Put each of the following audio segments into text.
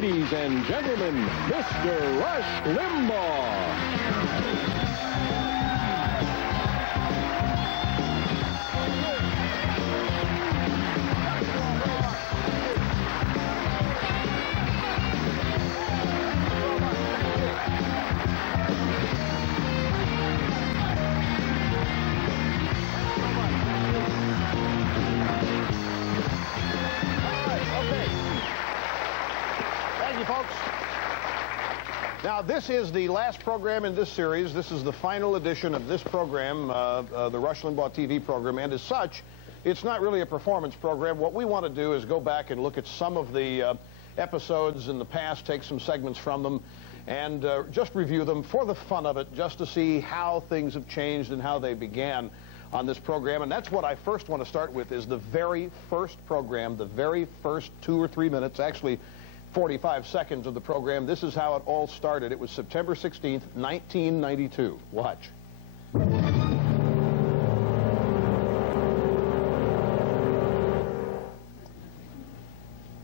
Ladies and gentlemen, Mr. Rush Limbaugh. Now, this is the last program in this series. This is the final edition of this program, the Rush Limbaugh TV program, and as such, it's not really a performance program. What we want to do is go back and look at some of the episodes in the past, take some segments from them, and just review them for the fun of it, just to see how things have changed and how they began on this program. And that's what I first want to start with, is the very first program, the very first 2 or 3 minutes, actually 45 seconds of the program. This is how it all started. It was September 16th, 1992. Watch.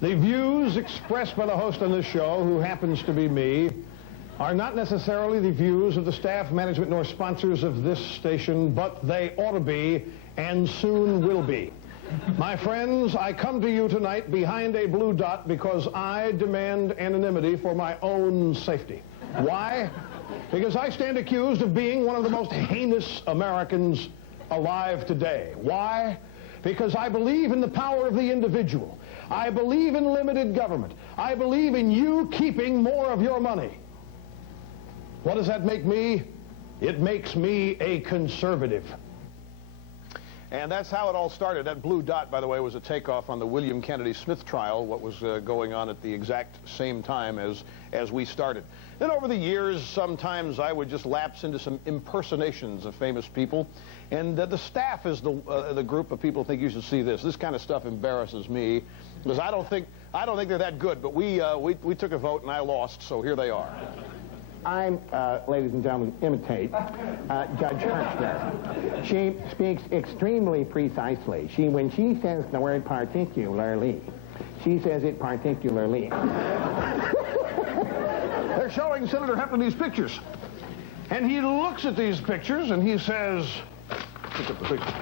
The views expressed by the host on this show, who happens to be me, are not necessarily the views of the staff, management, nor sponsors of this station, but they ought to be, and soon will be. My friends, I come to you tonight behind a blue dot because I demand anonymity for my own safety. Why? Because I stand accused of being one of the most heinous Americans alive today. Why? Because I believe in the power of the individual. I believe in limited government. I believe in you keeping more of your money. What does that make me? It makes me a conservative. And that's how it all started. That blue dot, by the way, was a takeoff on the William Kennedy Smith trial, what was going on at the exact same time as we started. Then over the years, sometimes I would just lapse into some impersonations of famous people. And the staff is the group of people who think you should see this. This kind of stuff embarrasses me, because I don't think they're that good. But we took a vote and I lost, so here they are. I'm, ladies and gentlemen, imitate Judge Huxter. She speaks extremely precisely. When she says the word particularly, she says it particularly. They're showing Senator Hepburn these pictures. And he looks at these pictures and he says, look at the picture.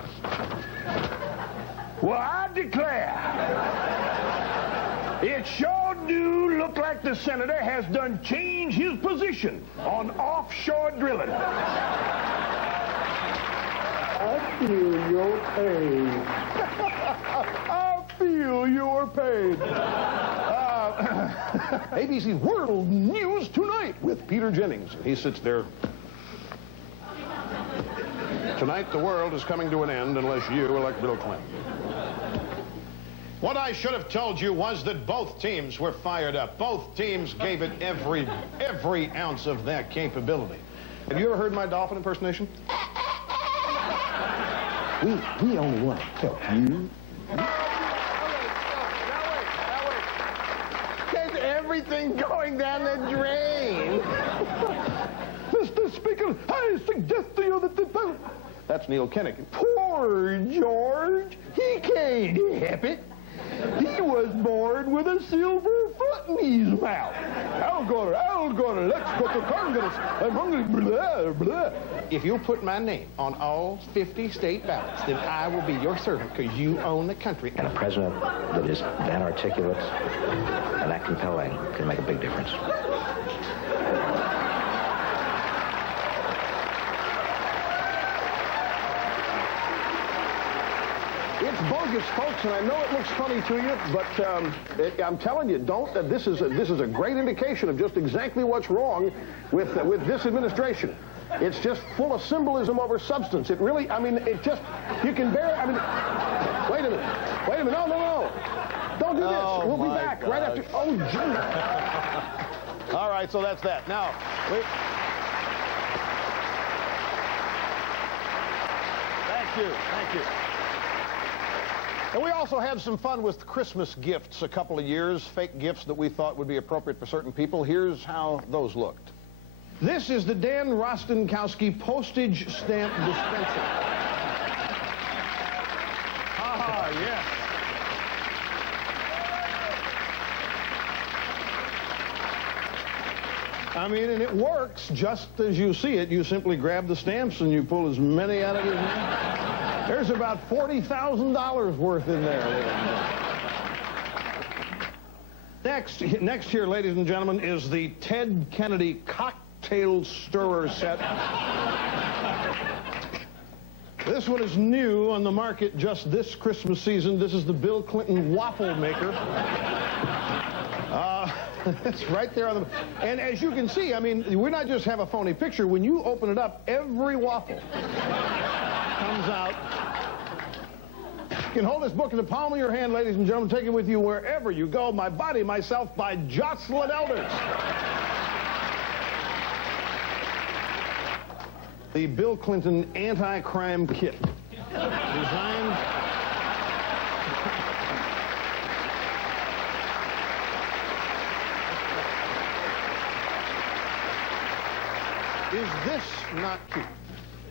Well, I declare, it sure do look like the senator has done changed his position on offshore drilling. I feel your pain. I feel your pain. ABC's World News Tonight with Peter Jennings. He sits there. Tonight the world is coming to an end unless you elect Bill Clinton. What I should have told you was that both teams were fired up. Both teams gave it every ounce of their capability. Have you ever heard my dolphin impersonation? We only want to help you. There's everything going down the drain. Mr. Speaker, I suggest to you that the... That's Neil Kinnock. Poor George. He can't help it. He was born with a silver foot in his mouth. I'll go to, let's go to Congress. I'm hungry, blah, blah. If you'll put my name on all 50 state ballots, then I will be your servant, because you own the country. And a president that is that articulate and that compelling can make a big difference. It's bogus, folks, and I know it looks funny to you, but I'm telling you, don't. This is a great indication of just exactly what's wrong with this administration. It's just full of symbolism over substance. It really, I mean, it just, you can bear, I mean, wait a minute, no. Don't do this. We'll be back right after, oh, gee. All right, so that's that. Now, thank you. And we also had some fun with Christmas gifts a couple of years, fake gifts that we thought would be appropriate for certain people. Here's how those looked. This is the Dan Rostenkowski postage stamp dispenser. Ah, yes. I mean, and it works just as you see it. You simply grab the stamps and you pull as many out of your hand. There's about $40,000 worth in there. Next here, ladies and gentlemen, is the Ted Kennedy cocktail stirrer set. This one is new on the market just this Christmas season. This is the Bill Clinton waffle maker. It's right there on the... And as you can see, I mean, we not just have a phony picture. When you open it up, every waffle comes out. You can hold this book in the palm of your hand, ladies and gentlemen. Take it with you wherever you go. My Body, Myself by Jocelyn Elders. The Bill Clinton anti-crime kit. Designed... Is this not cute?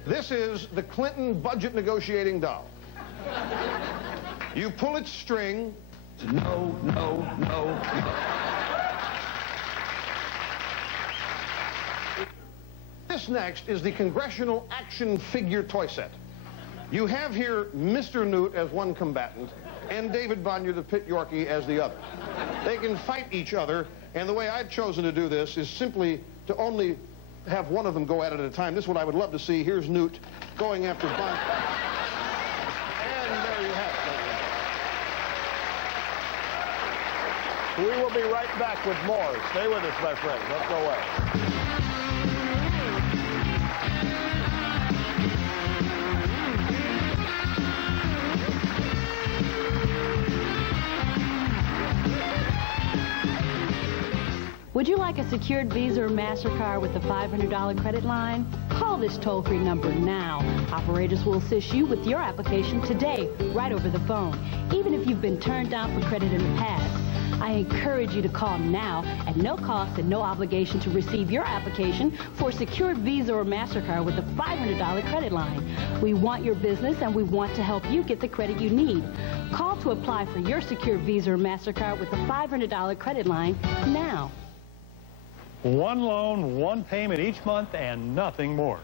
This is the Clinton budget negotiating doll. You pull its string. No, no, no, no. This next is the Congressional Action Figure toy set. You have here Mr. Newt as one combatant and David Bonnier, the pit Yorkie, as the other. They can fight each other, and the way I've chosen to do this is simply to only have one of them go at it at a time. This is what I would love to see. Here's Newt going after Bonnier. And there you have it. We will be right back with more. Stay with us, my friends. Don't go away. Would you like a secured Visa or MasterCard with a $500 credit line? Call this toll-free number now. Operators will assist you with your application today, right over the phone, even if you've been turned down for credit in the past. I encourage you to call now at no cost and no obligation to receive your application for a secured Visa or MasterCard with a $500 credit line. We want your business and we want to help you get the credit you need. Call to apply for your secured Visa or MasterCard with a $500 credit line now. One loan, one payment each month, and nothing more.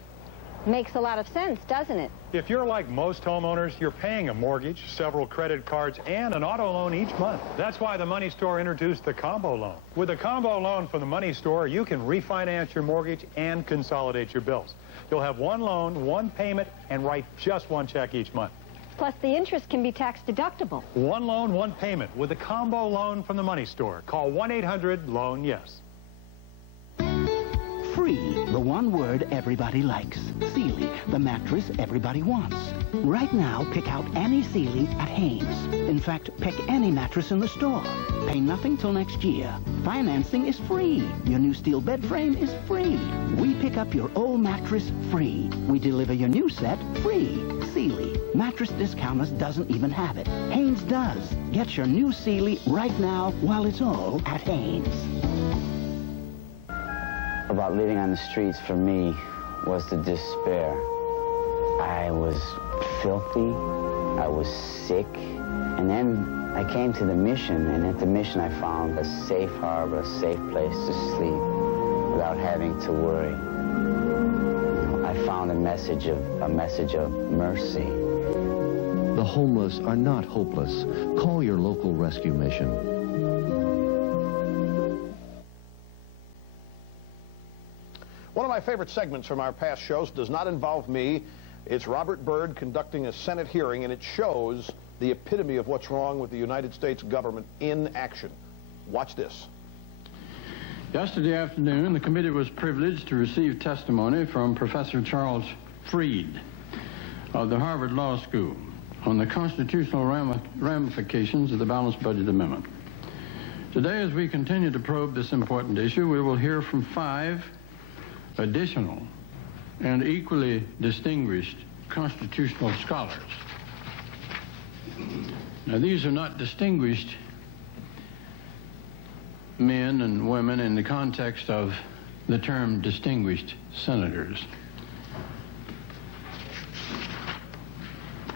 Makes a lot of sense, doesn't it? If you're like most homeowners, you're paying a mortgage, several credit cards, and an auto loan each month. That's why the Money Store introduced the combo loan. With a combo loan from the Money Store, you can refinance your mortgage and consolidate your bills. You'll have one loan, one payment, and write just one check each month. Plus, the interest can be tax deductible. One loan, one payment with a combo loan from the Money Store. Call 1-800-LOAN-YES. Free, the one word everybody likes. Sealy, the mattress everybody wants. Right now, pick out any Sealy at Hanes. In fact, pick any mattress in the store. Pay nothing till next year. Financing is free. Your new steel bed frame is free. We pick up your old mattress free. We deliver your new set free. Sealy. Mattress Discounters doesn't even have it. Hanes does. Get your new Sealy right now while it's all at Hanes. About living on the streets for me was the despair. I was filthy, I was sick, and then I came to the mission, and at the mission I found a safe harbor, a safe place to sleep without having to worry. I found a message of mercy. The homeless are not hopeless. Call your local rescue mission. One of my favorite segments from our past shows does not involve me. It's Robert Byrd conducting a Senate hearing, and it shows the epitome of what's wrong with the United States government in action. Watch this. Yesterday afternoon, the committee was privileged to receive testimony from Professor Charles Fried of the Harvard Law School on the constitutional ramifications of the Balanced Budget Amendment. Today, as we continue to probe this important issue, we will hear from 5 additional and equally distinguished constitutional scholars. Now, these are not distinguished men and women in the context of the term distinguished senators.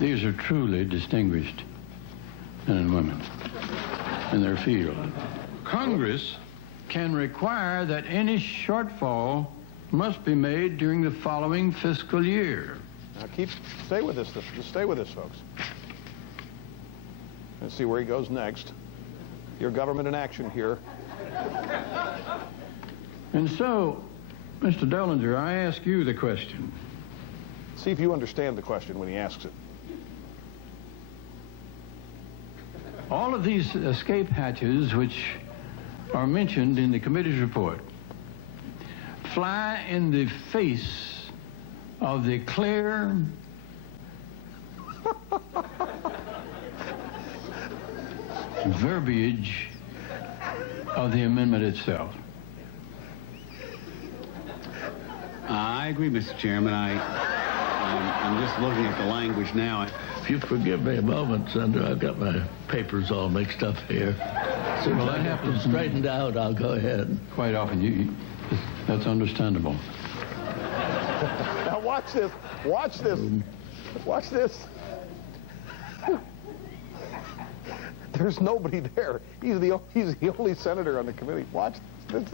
These are truly distinguished men and women in their field. Congress can require that any shortfall must be made during the following fiscal year. Now stay with us, folks. Let's see where he goes next. Your government in action here. And so, Mr. Dellinger, I ask you the question. See if you understand the question when he asks it. All of these escape hatches which are mentioned in the committee's report fly in the face of the clear verbiage of the amendment itself. I agree, Mr. Chairman. I'm just looking at the language now. If you forgive me a moment, Senator, I've got my papers all mixed up here. As soon as I have them straightened out, I'll go ahead. Quite often, that's understandable. Now watch this. Watch this. Watch this. There's nobody there. He's the only senator on the committee. Watch this.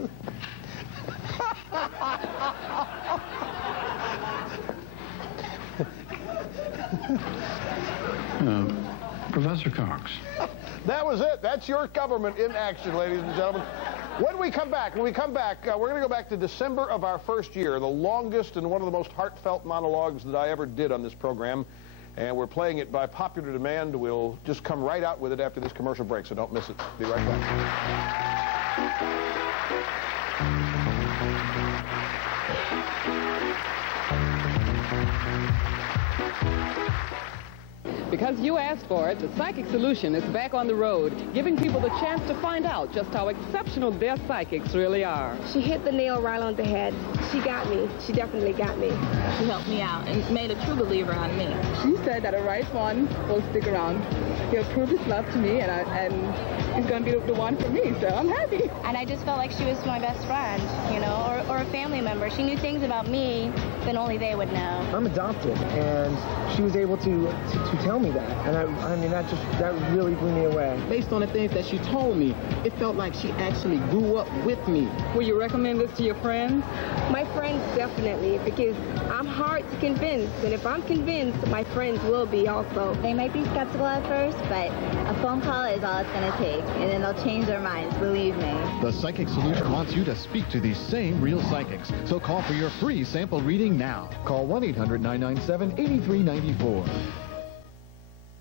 Professor Cox. That was it. That's your government in action, ladies and gentlemen. When we come back, we're going to go back to December of our first year, the longest and one of the most heartfelt monologues that I ever did on this program. And we're playing it by popular demand. We'll just come right out with it after this commercial break, so don't miss it. Be right back. Because you asked for it, the Psychic Solution is back on the road, giving people the chance to find out just how exceptional their psychics really are. She hit the nail right on the head. She got me. She definitely got me. She helped me out and made a true believer out of me. She said that a right one will stick around. He'll prove his love to me, and he's going to be the one for me, so I'm happy. And I just felt like she was my best friend, you know, or a family member. She knew things about me that only they would know. I'm adopted, and she was able to tell me that, and I mean that really blew me away. Based on the things that she told me, it felt like she actually grew up with me. Will you recommend this to your friends? My friends definitely, because I'm hard to convince, and if I'm convinced, my friends will be also. They might be skeptical at first, but a phone call is all it's going to take, and then they'll change their minds, believe me. The Psychic Solution wants you to speak to these same real psychics, so call for your free sample reading now. Call 1-800-997-8394.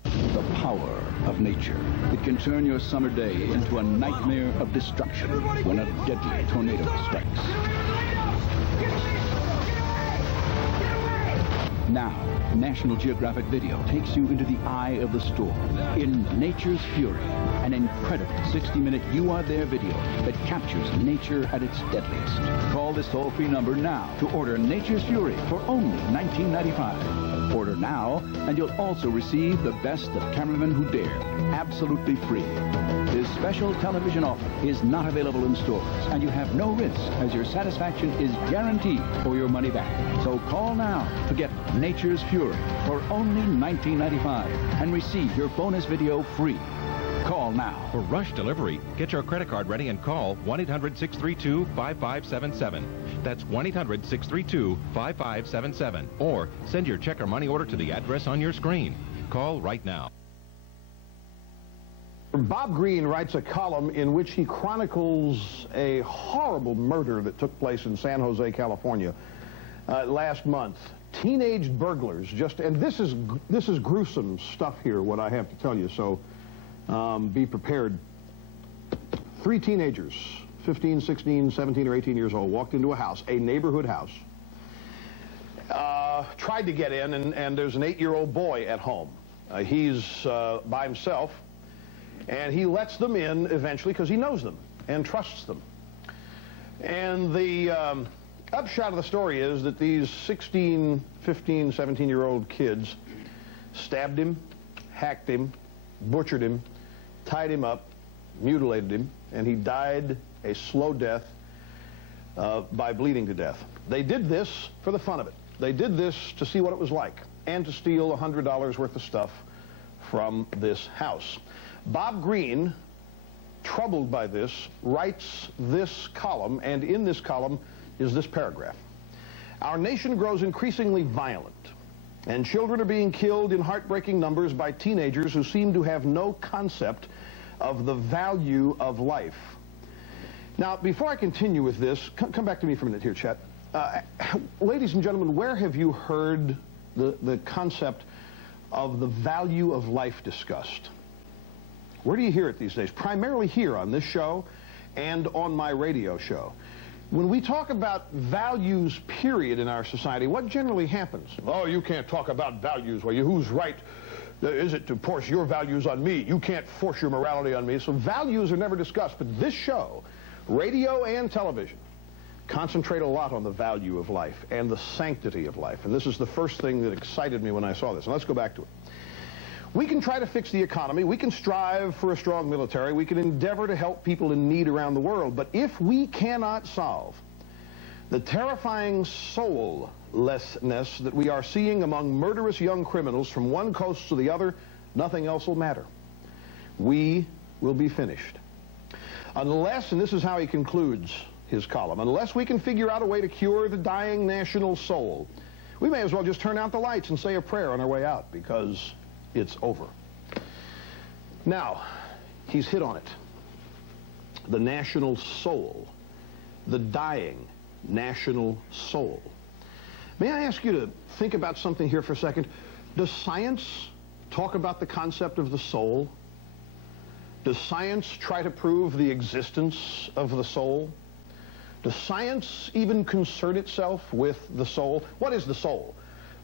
The power of nature. It can turn your summer day into a nightmare of destruction when a deadly tornado strikes. Now, National Geographic Video takes you into the eye of the storm in Nature's Fury, an incredible 60-minute You Are There video that captures nature at its deadliest. Call this toll-free number now to order Nature's Fury for only $19.95. Order now, and you'll also receive the best of Cameramen Who Dare, absolutely free. This special television offer is not available in stores, and you have no risk, as your satisfaction is guaranteed for your money back. So call now to get Nature's Fury for only $19.95 and receive your bonus video free. Call now. For rush delivery, get your credit card ready and call 1-800-632-5577. That's 1-800-632-5577. Or send your check or money order to the address on your screen. Call right now. Bob Greene writes a column in which he chronicles a horrible murder that took place in San Jose, California last month. Teenage burglars and this is gruesome stuff here, what I have to tell you, so be prepared. 3 teenagers, 15, 16, 17, or 18 years old, walked into a house, a neighborhood house, tried to get in, and there's an 8-year-old boy at home. He's by himself, and he lets them in eventually because he knows them and trusts them. And the upshot of the story is that these 16, 15, 17-year-old kids stabbed him, hacked him, butchered him, tied him up, mutilated him, and he died a slow death by bleeding to death. They did this for the fun of it. They did this to see what it was like and to steal $100 worth of stuff from this house. Bob Greene troubled by this, writes this column, and in this column is this paragraph. Our nation grows increasingly violent, and children are being killed in heartbreaking numbers by teenagers who seem to have no concept of the value of life. Now, before I continue with this, come back to me for a minute here, Chet. Ladies and gentlemen, where have you heard the concept of the value of life discussed? Where do you hear it these days? Primarily here on this show and on my radio show. When we talk about values, period, in our society, what generally happens? Oh, you can't talk about values. Well, who's right? Is it to force your values on me? You can't force your morality on me. So values are never discussed. But this show, radio and television, concentrate a lot on the value of life and the sanctity of life. And this is the first thing that excited me when I saw this. And let's go back to it. We can try to fix the economy. We can strive for a strong military. We can endeavor to help people in need around the world. But if we cannot solve the terrifying soullessness that we are seeing among murderous young criminals from one coast to the other, nothing else will matter. We will be finished. Unless, and this is how he concludes his column, unless we can figure out a way to cure the dying national soul, we may as well just turn out the lights and say a prayer on our way out, because it's over. Now, he's hit on it. The national soul. The dying national soul. May I ask you to think about something here for a second? Does science talk about the concept of the soul? Does science try to prove the existence of the soul? Does science even concern itself with the soul? What is the soul?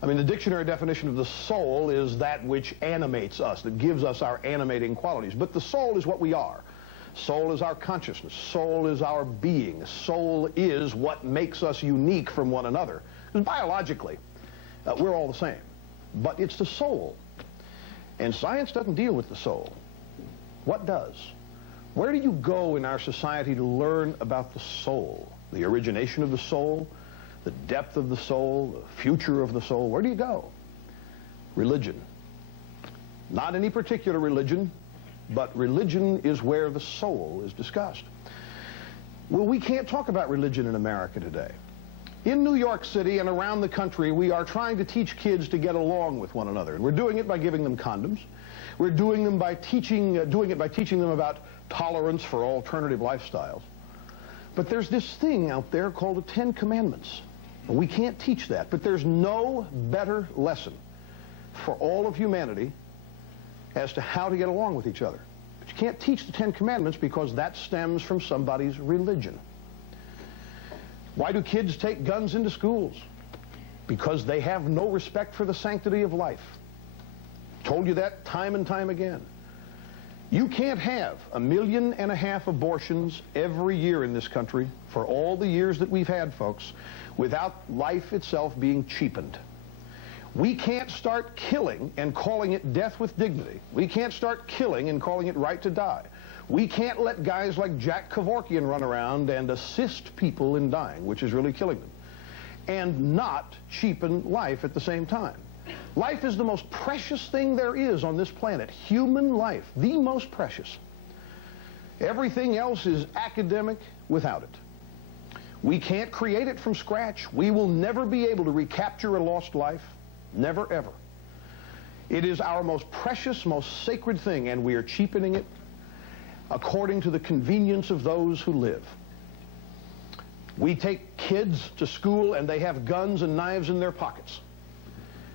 I mean, the dictionary definition of the soul is that which animates us, that gives us our animating qualities. But the soul is what we are. Soul is our consciousness. Soul is our being. Soul is what makes us unique from one another. Because biologically, we're all the same. But it's the soul. And science doesn't deal with the soul. What does? Where do you go in our society to learn about the soul? The origination of the soul? The depth of the soul, the future of the soul? Where do you go? Religion. Not any particular religion, but religion is where the soul is discussed. Well, we can't talk about religion in America today. In New York City and around the country, we are trying to teach kids to get along with one another. And we're doing it by giving them condoms. We're doing it by teaching them about tolerance for alternative lifestyles. But there's this thing out there called the 10 Commandments. We can't teach that, but there's no better lesson for all of humanity as to how to get along with each other. But you can't teach the 10 Commandments because that stems from somebody's religion. Why do kids take guns into schools? Because they have no respect for the sanctity of life. Told you that time and time again. You can't have 1.5 million abortions every year in this country for all the years that we've had, folks, without life itself being cheapened. We can't start killing and calling it death with dignity. We can't start killing and calling it right to die. We can't let guys like Jack Kevorkian run around and assist people in dying, which is really killing them, and not cheapen life at the same time. Life is the most precious thing there is on this planet. Human life, the most precious. Everything else is academic without it. We can't create it from scratch. We will never be able to recapture a lost life. Never, ever. It is our most precious, most sacred thing, and we are cheapening it according to the convenience of those who live. We take kids to school and they have guns and knives in their pockets.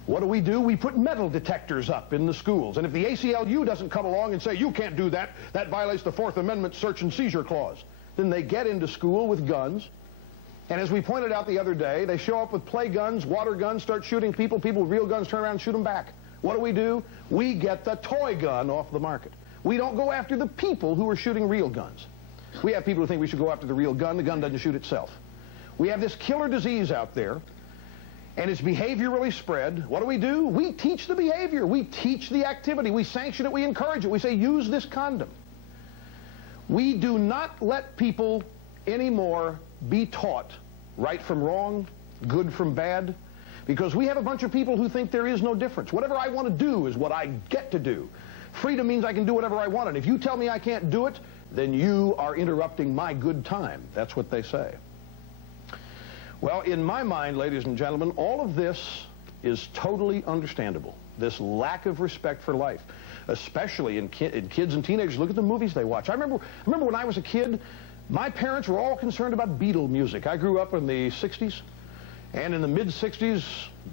What do? We put metal detectors up in the schools. And if the ACLU doesn't come along and say, you can't do that, that violates the Fourth Amendment search and seizure clause, then they get into school with guns. And as we pointed out the other day, they show up with play guns, water guns, start shooting people. People with real guns turn around and shoot them back. What do? We get the toy gun off the market. We don't go after the people who are shooting real guns. We have people who think we should go after the real gun. The gun doesn't shoot itself. We have this killer disease out there, and it's behaviorally spread. What do? We teach the behavior. We teach the activity. We sanction it. We encourage it. We say, use this condom. We do not let people anymore be taught right from wrong, good from bad, because we have a bunch of people who think there is no difference. Whatever I want to do is what I get to do. Freedom means I can do whatever I want, and if you tell me I can't do it, then you are interrupting my good time. That's what they say. Well, in my mind, ladies and gentlemen, all of this is totally understandable. This lack of respect for life, especially in kids and teenagers. Look at the movies they watch. I remember when I was a kid, my parents were all concerned about Beatle music. I grew up in the 60s, and in the mid-60s,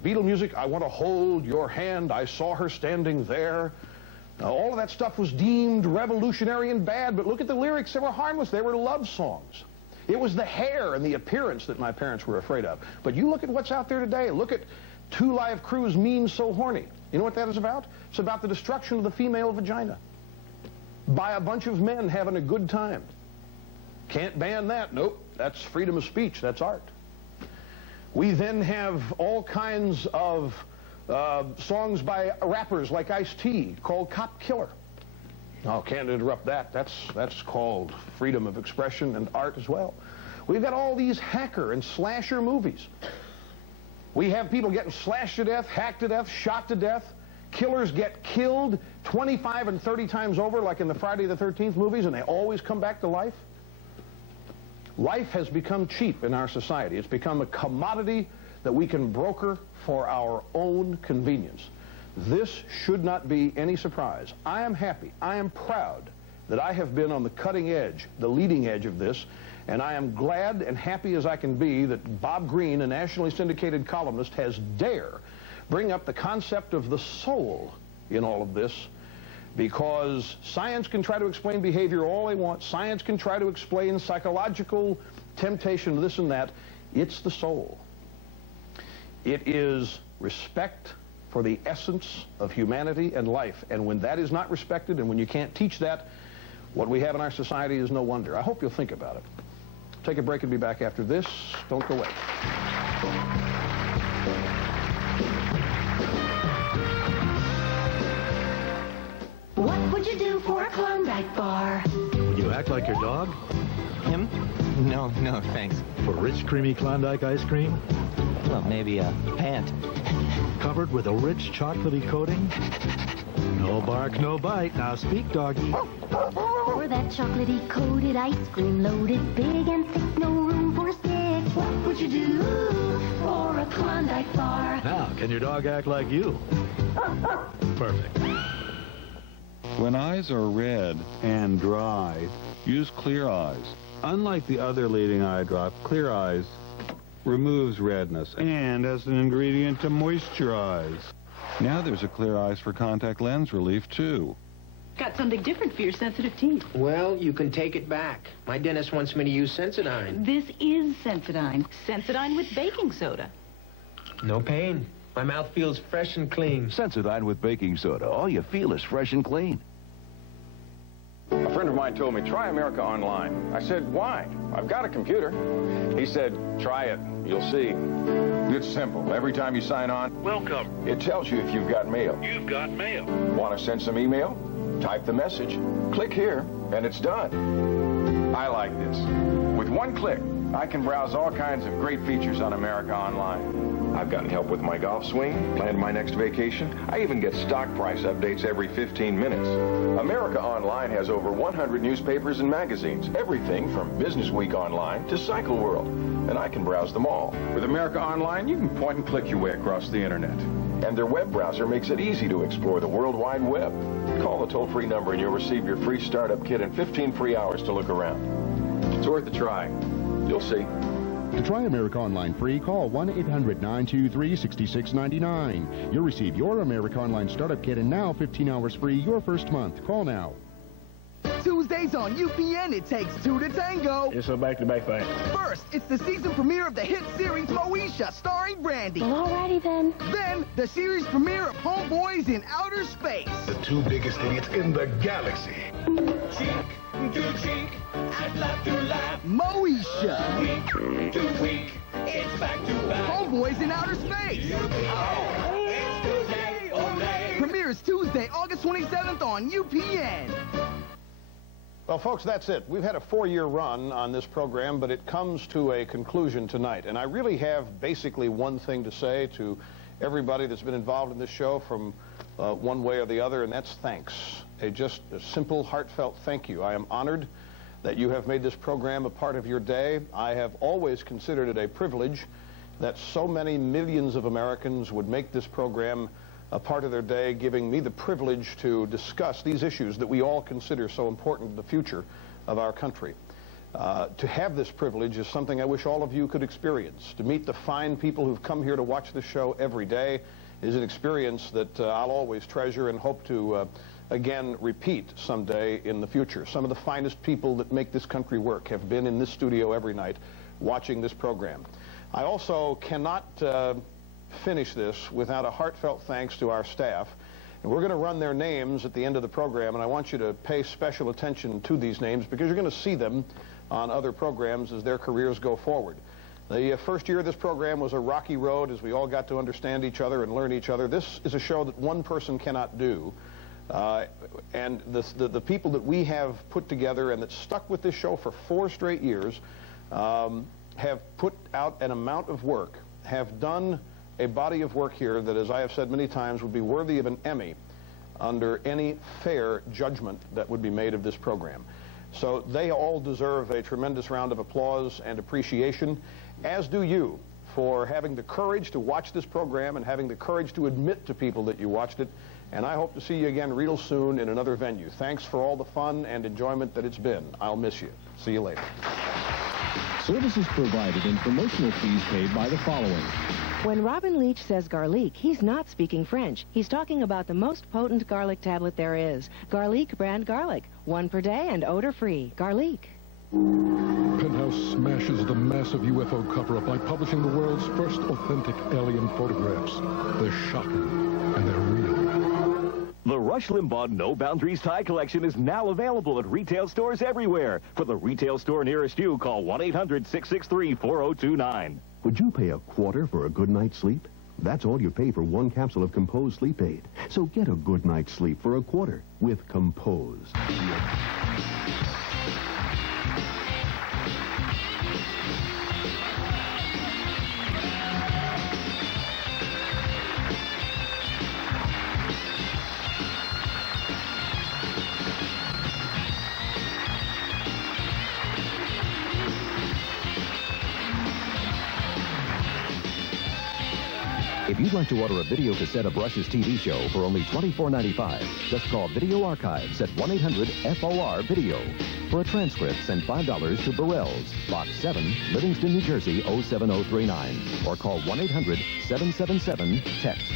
Beatle music, I want to hold your hand, I saw her standing there. All of that stuff was deemed revolutionary and bad, but look at the lyrics. They were harmless. They were love songs. It was the hair and the appearance that my parents were afraid of. But you look at what's out there today. Look at Two Live Crew's Mean So Horny. You know what that is about? It's about the destruction of the female vagina by a bunch of men having a good time. Can't ban that. Nope. That's freedom of speech. That's art. We then have all kinds of songs by rappers like Ice-T called Cop Killer. Oh, can't interrupt that. That's called freedom of expression and art as well. We've got all these hacker and slasher movies. We have people getting slashed to death, hacked to death, shot to death. Killers get killed 25 and 30 times over, like in the Friday the 13th movies, and they always come back to life. Life has become cheap in our society. It's become a commodity that we can broker for our own convenience. This should not be any surprise. I am happy, I am proud that I have been on the cutting edge, the leading edge of this, and I am glad and happy as I can be that Bob Greene, a nationally syndicated columnist, has dared bring up the concept of the soul in all of this, because science can try to explain behavior all they want. Science can try to explain psychological temptation, this and that. It's the soul. It is respect for the essence of humanity and life. And when that is not respected, and when you can't teach that, what we have in our society is no wonder. I hope you'll think about it. Take a break and be back after this. Don't go away. What would you do for a Klondike bar? Would you act like your dog? Him? No, thanks. For rich, creamy Klondike ice cream? Well, maybe a pant. Covered with a rich, chocolatey coating? No bark, no bite. Now speak, doggy. For that chocolatey coated ice cream, loaded big and thick, no room for a stick. What would you do for a Klondike bar? Now, can your dog act like you? Perfect. When eyes are red and dry, use Clear Eyes. Unlike the other leading eye drop, Clear Eyes removes redness and as an ingredient to moisturize. Now there's a Clear Eyes for contact lens relief, too. Got something different for your sensitive teeth. Well, you can take it back. My dentist wants me to use Sensodyne. This is Sensodyne. Sensodyne with baking soda. No pain. My mouth feels fresh and clean. Sensodyne with baking soda. All you feel is fresh and clean. A friend of mine told me, try America Online. I said, why? I've got a computer. He said, try it. You'll see. It's simple. Every time you sign on, welcome. It tells you if you've got mail. You've got mail. Want to send some email? Type the message. Click here, and it's done. I like this. With one click, I can browse all kinds of great features on America Online. I've gotten help with my golf swing, planned my next vacation. I even get stock price updates every 15 minutes. America Online has over 100 newspapers and magazines, everything from Business Week Online to Cycle World, and I can browse them all. With America Online, you can point and click your way across the internet. And their web browser makes it easy to explore the World Wide Web. Call the toll-free number and you'll receive your free startup kit and 15 free hours to look around. It's worth a try. You'll see. To try America Online free, call 1-800-923-6699. You'll receive your America Online startup kit and now 15 hours free your first month. Call now. Tuesdays on UPN, it takes two to tango. It's a back-to-back thing. First, it's the season premiere of the hit series Moesha, starring Brandy. Well, alrighty then. Then, the series premiere of Homeboys in Outer Space. The two biggest idiots in the galaxy. Cheek to cheek, and laugh to laugh. Moesha. Week to week, it's back-to-back. Homeboys in Outer Space. Oh, it's Tuesday, ole. Premieres Tuesday, August 27th on UPN. Well, folks, that's it. We've had a 4-year run on this program, but it comes to a conclusion tonight. And I really have basically one thing to say to everybody that's been involved in this show from one way or the other, and that's thanks. Just a simple, heartfelt thank you. I am honored that you have made this program a part of your day. I have always considered it a privilege that so many millions of Americans would make this program a part of their day, giving me the privilege to discuss these issues that we all consider so important to the future of our country. To have this privilege is something I wish all of you could experience. To meet the fine people who've come here to watch the show every day is an experience that I'll always treasure and hope to again repeat someday in the future. Some of the finest people that make this country work have been in this studio every night watching this program. I also cannot finish this without a heartfelt thanks to our staff. And we're going to run their names at the end of the program, and I want you to pay special attention to these names because you're going to see them on other programs as their careers go forward. The first year of this program was a rocky road as we all got to understand each other and learn each other. This is a show that one person cannot do. And the people that we have put together and that stuck with this show for 4 straight years have put out an amount of work, have done a body of work here that, as I have said many times, would be worthy of an Emmy under any fair judgment that would be made of this program. So they all deserve a tremendous round of applause and appreciation, as do you, for having the courage to watch this program and having the courage to admit to people that you watched it. And I hope to see you again real soon in another venue. Thanks for all the fun and enjoyment that it's been. I'll miss you. See you later. Services provided and promotional fees paid by the following. When Robin Leach says garlic, he's not speaking French. He's talking about the most potent garlic tablet there is. Garlic brand garlic. 1 per day and odor-free. Garlic. Penthouse smashes the massive UFO cover-up by publishing the world's first authentic alien photographs. They're shocking, and they're real. The Rush Limbaugh No Boundaries tie collection is now available at retail stores everywhere. For the retail store nearest you, call 1-800-663-4029. Would you pay a quarter for a good night's sleep? That's all you pay for 1 capsule of Compose Sleep Aid. So get a good night's sleep for a quarter with Compose. If you'd like to order a video cassette of Rush's TV show for only $24.95, just call Video Archives at 1-800-FOR-VIDEO. For a transcript, send $5 to Burrell's, Box 7, Livingston, New Jersey, 07039, or call 1-800-777-TEXT.